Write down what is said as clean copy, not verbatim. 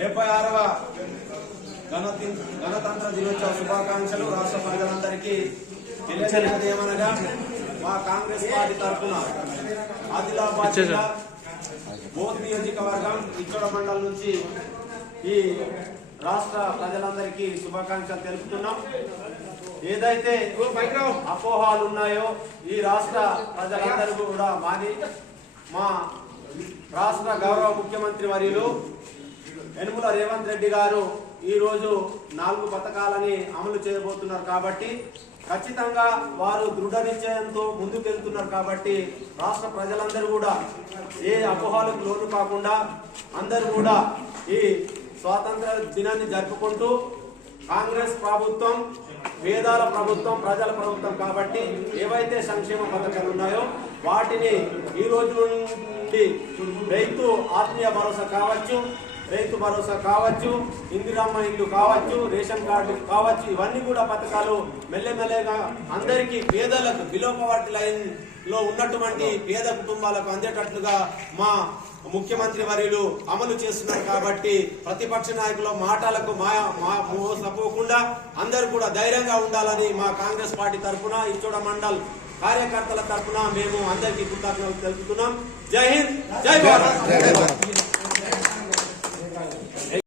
76వ గణతంత్ర దినోత్సవ శుభాకాంక్షలు రాష్ట్ర ప్రజలందరికీ తెలియజేయడం ఏమనగా మా కాంగ్రెస్ పార్టీ తరఫున ఆదిలాబాద్ జిల్లా బోధ్ నియోజకవర్గం ఇచ్చోడ మండలం నుంచి ఈ రాష్ట్ర ప్రజలందరికీ శుభాకాంక్షలు తెలుపుతున్నాం. ఏదైతే అపోహాలు ఉన్నాయో ఈ రాష్ట్ర ప్రజలందరూ కూడా మా రాష్ట్ర గౌరవ ముఖ్యమంత్రి వర్యులు యనుమల రేవంత్ రెడ్డి గారు ఈ రోజు 4 పథకాలని అమలు చేయబోతున్నారు కాబట్టి ఖచ్చితంగా వారు దృఢ నిశ్చయంతో ముందుకెళ్తున్నారు కాబట్టి రాష్ట్ర ప్రజలందరూ కూడా ఏ అపోహాలకు లోను కాకుండా అందరూ కూడా ఈ స్వాతంత్ర దినాన్ని జరుపుకుంటూ కాంగ్రెస్ ప్రభుత్వం పేదల ప్రభుత్వం ప్రజల ప్రభుత్వం కాబట్టి ఏవైతే సంక్షేమ పథకాలు ఉన్నాయో వాటిని ఈ రోజు నుండి రైతు ఆత్మీయ భరోసా కావచ్చు, రైతు భరోసా కావచ్చు, ఇందిరమ్మ ఇల్లు కావచ్చు, రేషన్ కార్డు కావచ్చు, ఇవన్నీ కూడా పథకాలు మెల్లమెల్లగా అందరికీ పేదలకు బిలో పవర్టీ లైన్ లో ఉన్నటువంటి పేద కుటుంబాలకు అందేటట్లుగా మా ముఖ్యమంత్రి వర్యులు అమలు చేస్తున్నారు కాబట్టి ప్రతిపక్ష నాయకుల మాటలకు మోసపోకుండా అందరూ కూడా ధైర్యంగా ఉండాలని మా కాంగ్రెస్ పార్టీ తరఫున ఇచ్చోడ మండల్ కార్యకర్తల తరఫున మేము అందరికీ కృతజ్ఞతలు తెలుపుతున్నాం. జై హింద్, జై భారత్.